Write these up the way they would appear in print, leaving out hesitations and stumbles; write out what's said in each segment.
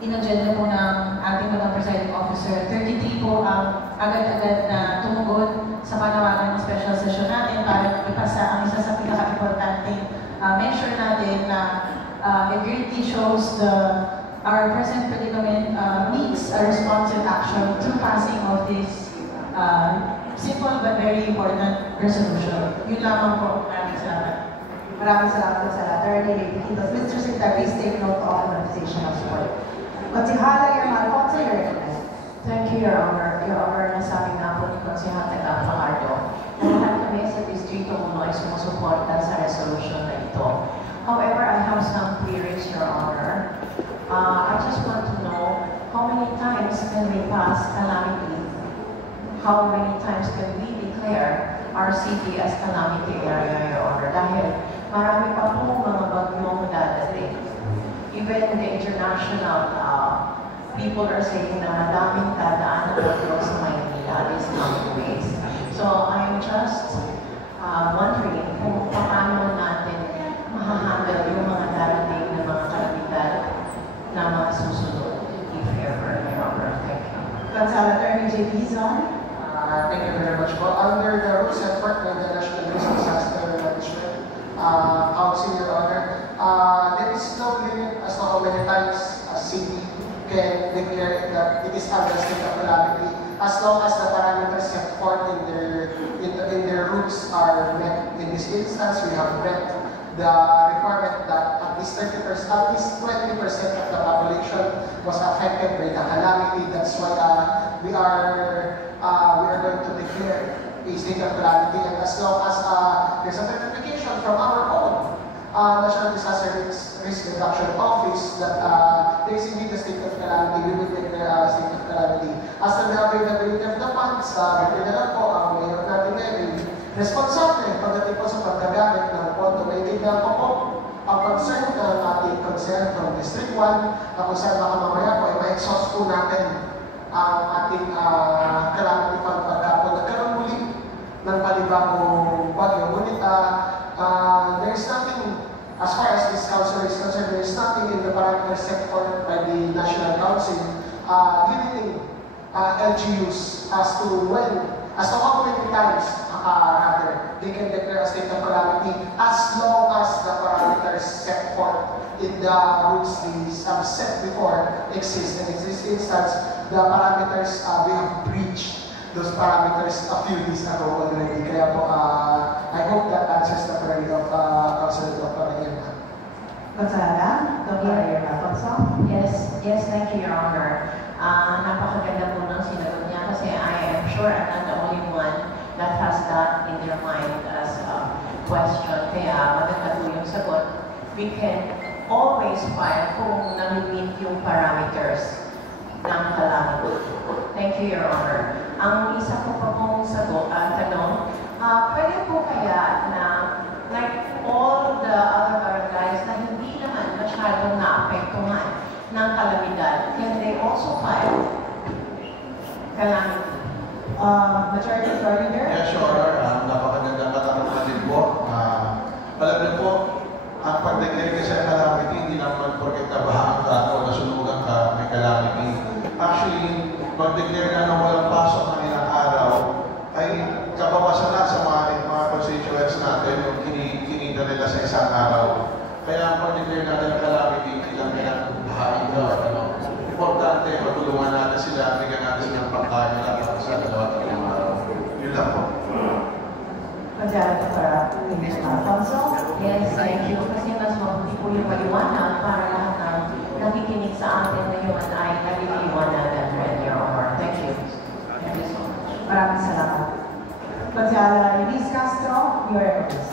inagenda po ng ating mga presiding officer. 33 po ang agad-agad na tumugod sa panawagan ng special session natin para ipasa ang isa sa pinaka-importanting measure natin na it really shows our present predicament needs a responsive action through passing of this simple but very important resolution. Yun lamang po. Maraming salamat. Maraming salamat po sa Attorney Lady Quitos. Mr. Secretary, please take note of the notification of support. Konsihala Irma Alfonso, your recommend. Thank you, Your Honor. Your Honor, nasabi nga po ni Konsihal Taga Fajardo na lahat kami sa Distrito 1 ay sumusuporta sa resolution na ito. However, I have some queries, Your Honor. I just want to know how many times can we pass calamity? How many times can we declare our city as calamity area, Your Honor? Dahil marami pa po mga bagyong dadating. Even the international people are saying na madaming dadaan na bagyo sa Maynila this coming weeks. So I'm just wondering kung paano natin mahahandle yung mga darating na mga kalamidad na mga susunod, if ever, Your Honor. Thank you. Gonzalo Attorney J. Dizon. Thank you very much po. Under the rules set forth by the National Risk Disaster Management Council, Your Honor, there is no limit as to how many times a city can declare that it is under state of calamity as long as the parameters set forth in their rules are met. In this instance, we have met the requirement that at least 20% of the population was affected by the calamity. That's why we are going to declare a state of calamity, and as long as there's a certification from our own National Disaster Risk Reduction Office that there is indeed a state of calamity, we will declare a state of calamity. As to the availability of the funds, na po ang mayor natin ngayon, responsable pagdating po sa pagkagamit ng pondo. Naiintindihan ko po ang concern ng ating concern from District 1 na kung saan baka mamaya po ay ma-exhaust po natin ang ating calamity fund pagka po nagkaroon muli ng panibagong bagyo. Ngunit there is nothing, as far as this council is concerned, there is nothing in the parameters set forth by the National Council limiting LGUs as to how many times rather they can declare a state of calamity as long as the parameters set forth in the rules we have set before exist. And in this instance, the parameters, we have breached those parameters a few days ago already. Kaya po, I hope that answers the query of Councilor Dr. Irma. Gonzalo, Dr. Irma Alfonso. Yes, thank you, Your Honor. Napakaganda po ng sinagot niya kasi I am sure I'm not the only one that has that in their mind as a question. Kaya maganda po yung sagot. We can always file kung nami-meet yung parameters ng calamity. Thank you, Your Honor. Ang isa ko pa pong tanong, pwede po kaya na like all the other barangays na hindi naman masyadong naapektuhan ng kalamidad, can they also file calamity? Majority Authority there? Yes, Your Honor. Napakaganda katanungan din po. Alam niyo po, ang pag-declare kasi ng calamity, hindi naman porket nabahaan ka o nasunugan ka, may calamity. Actually, pag-declare na nang walang pasok ng ilang araw, ay kabawasan na sa mga constituents natin yung kinita nila sa isang araw. Kaya ang pag-declare natin ng calamity, ilang bahain daw. Importante, matulungan natin sila, bigyan natin silang pagkain nila sa dalawang araw. Yun lang po. Dr. Alfonso. Yes, thank you. Kasi mas mabuti po yung maliwanag para lahat ng nakikinig sa atin ngayon ay naliliwanagan rin, Your Honor. Thank you. Thank you so much. Maraming salamat. Gonzalo Luis Castro, your request.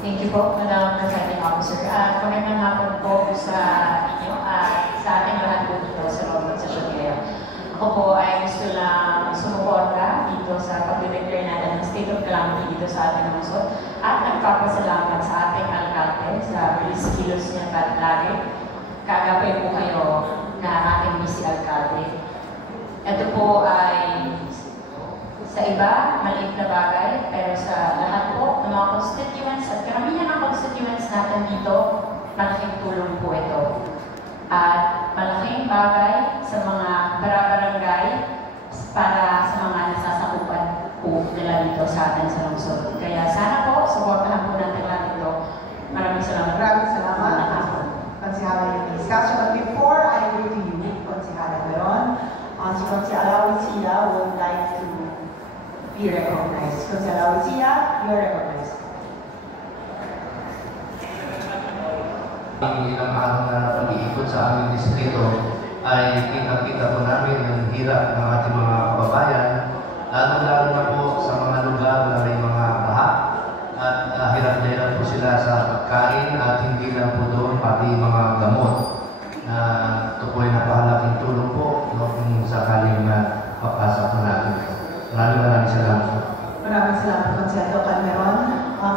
Thank you po, Madam Presiding Officer. Magandang hapon po sa inyo at sa ating lahat po dito sa loob ng sesyon ngayon. Ako po ay gusto lang sumuporta dito sa pag-declare natin ng state of calamity dito sa ating lungsod at nagpapasalamat sa ating alkalde sa kilos niya lagi. Kagapay po kayo na ating busy alkalde. Ito po ay sa iba, maliit na bagay, pero sa lahat po ng mga constituents at karamihan ng constituents natin dito, malaking tulong po ito. lungsod. Kaya sana po, supportahan po natin lahat ito. Maraming salamat. Maraming salamat, Konsehala Eunice Castro. But before I go to you, Konsehala Veron, si Konsehala Wicilla would like to be recognized. Konsehala Wicilla, you are recognized. Ang ilang araw na pag-iikot sa aming distrito ay kita-kita po namin ang hirap ng ating mga kababayan, lalo-lalo na po sa mga lugar na may mga baha at hirap na hirap po sila sa pagkain at hindi lang po doon pati mga gamot na ito po ay napakalaking tulong po kung sakaling papasok po natin. Maraming salamat. Maraming salamat, Konsehala Calmeron.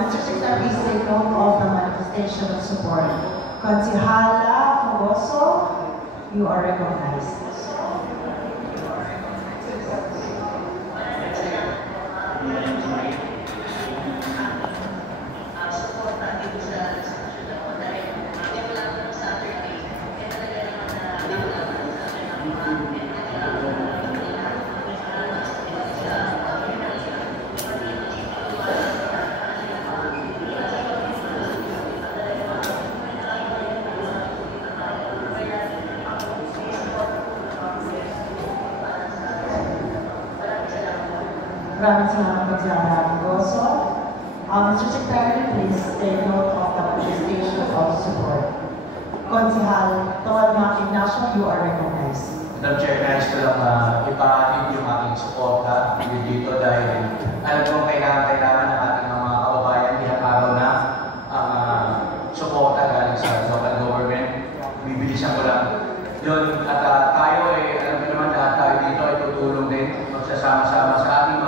Mr. Secretary, please take note of the manifestation of support. Konsehala Fogoso, you are recognized. Maraming salamat, Konsehala Fogoso. Mr. Secretary, please take note of the manifestation of support. Konsehal Tolma Ignacio, you are recognized. Madam Chair, nais ko lang ipahatid yung aking suporta dito dahil alam kong kailangan ng ating mga kababayan ilang araw na ang suporta galing sa local government. Bibilisan ko lang yun at tayo ay alam ko naman lahat tayo dito ay tutulong din magsasama-sama sa ating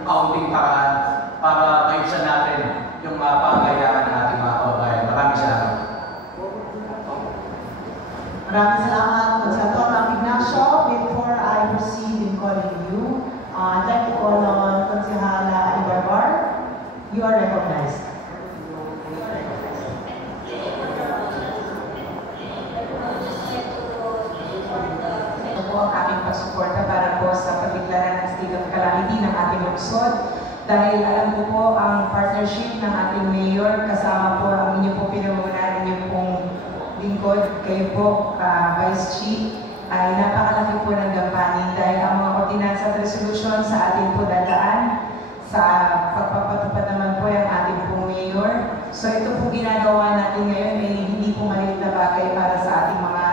kaunting paraan para maibsan natin yung pangangailangan ng ating mga kababayan. Maraming salamat. Maraming salamat, Konsehal Tolma Ignacio. Before I proceed in calling you, I'd like to call on Konsehala Ibarbar. You are recognized. Ito po ang aming pagsuporta para po sa pagdeklara ng state of calamity ng ating lungsod. Dahil alam ko po ang partnership ng ating mayor, kasama po ang inyo po pinangunahan ninyo pong lingkod, kayo po, Vice Chief, ay napakalaki po ng gampanin dahil ang mga ordinance at resolution sa atin po dadaan sa pagpapatupad naman po yung ating pong mayor. So ito po ginagawa natin ngayon ay hindi po maliit na bagay para sa ating mga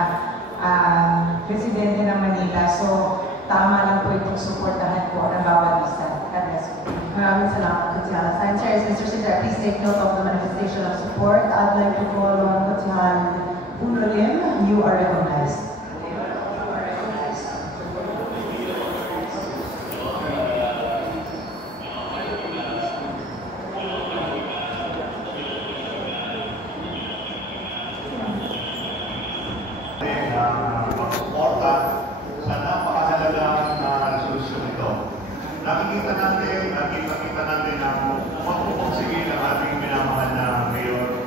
residente ng Manila. So tama lang po itong suportahan po ng bawat isa. Maraming salamat, Konsehala Science. Mr. Secretary, please take note of the manifestation of support. I'd like to call on Konsehal Puno Lim. You are recognized. Pagsuporta sa napakahalagang resolusyon ito. Nakikita natin ang pagpupursige ng ating minamahal na mayor.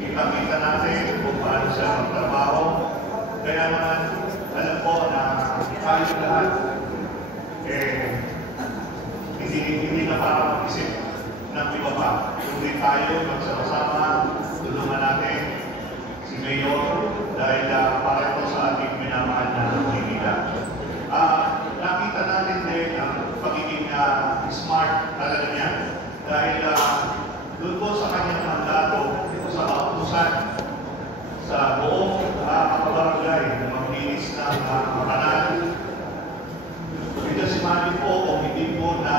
Kita natin kung paano siya magtrabaho. Kaya naman, alam ko na tayo lahat, hindi na para mag-isip ng iba pa. Kundi tayo magsama-sama, tulungan natin si Mayor dahil para ito sa ating minamahal na Maynila. Nakita natin din ang pagiging smart talaga niya dahil doon po sa kanyang mandato, sa kautusan, sa buong kabarangay na maglinis ng kanal. Ito si Manny po, kung hindi po na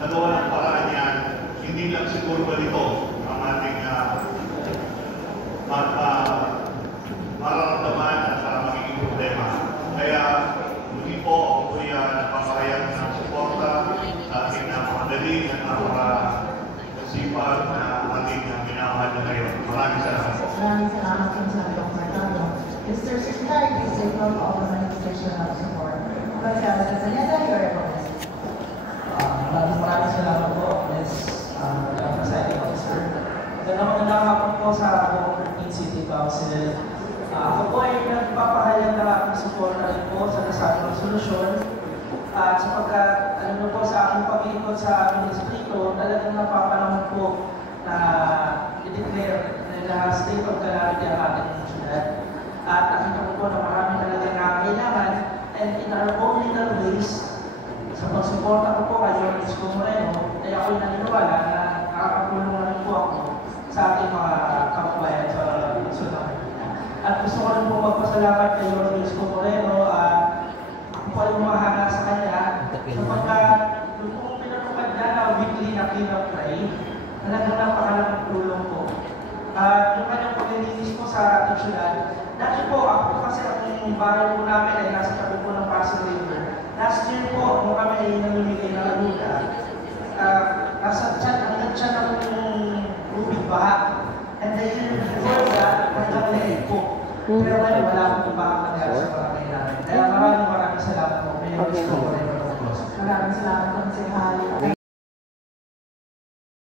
nagawa ng paraan yan, hindi lang siguro ba ito ang ating mararamdaman at magiging problema. Kaya muli po ako po'y napapahayag ng suporta sa ating napakadali at napakasipag na ating minamahal na ngayon. Maraming salamat po. Maraming salamat, Konsehal Fernando. Mr. Secretary, please take note of the manifestation of support. Konsehal Castaneda, you are recognized. Maraming salamat po, Ms. Presiding Officer. Magandang hapon po sa buong 13 City Council. Ako po ay nagpapahayag na aking suporta rin po sa nasabing solusyon. At sapagkat, alam mo po sa aking pag-iikot sa aming district, dito, talagang napapanahon po na i-declare na state of calamity ang ating syudad. At nakita ko po na marami talagang nangangailangan, and in our own little ways, sa pagsuporta ko po kay Lord Isko Moreno, ay ako'y naniniwala na nakakatulong na rin po ako sa ating mga kababayan sa lungsod ng Manila. At gusto ko rin po magpasalamat kay Lord Isko Moreno at ako po ay umahanga sa kanya sapagkat kung pinatupad niya na weekly na clean-up drive, talagang napakalaking tulong po. At yung kanyang paglilinis po sa ating syudad, dati po ako kasi ang bahay po namin ay nasa tabi po ng Pasig River. Last year po, nung kami ay namimigay ng Laguna, nasa tiyan ng tubig baha. And the year before that, hanggang leeg po. Pero ngayon, wala po baha nangyari sa barangay namin. Kaya maraming salamat po. Maraming salamat po, Konsehal.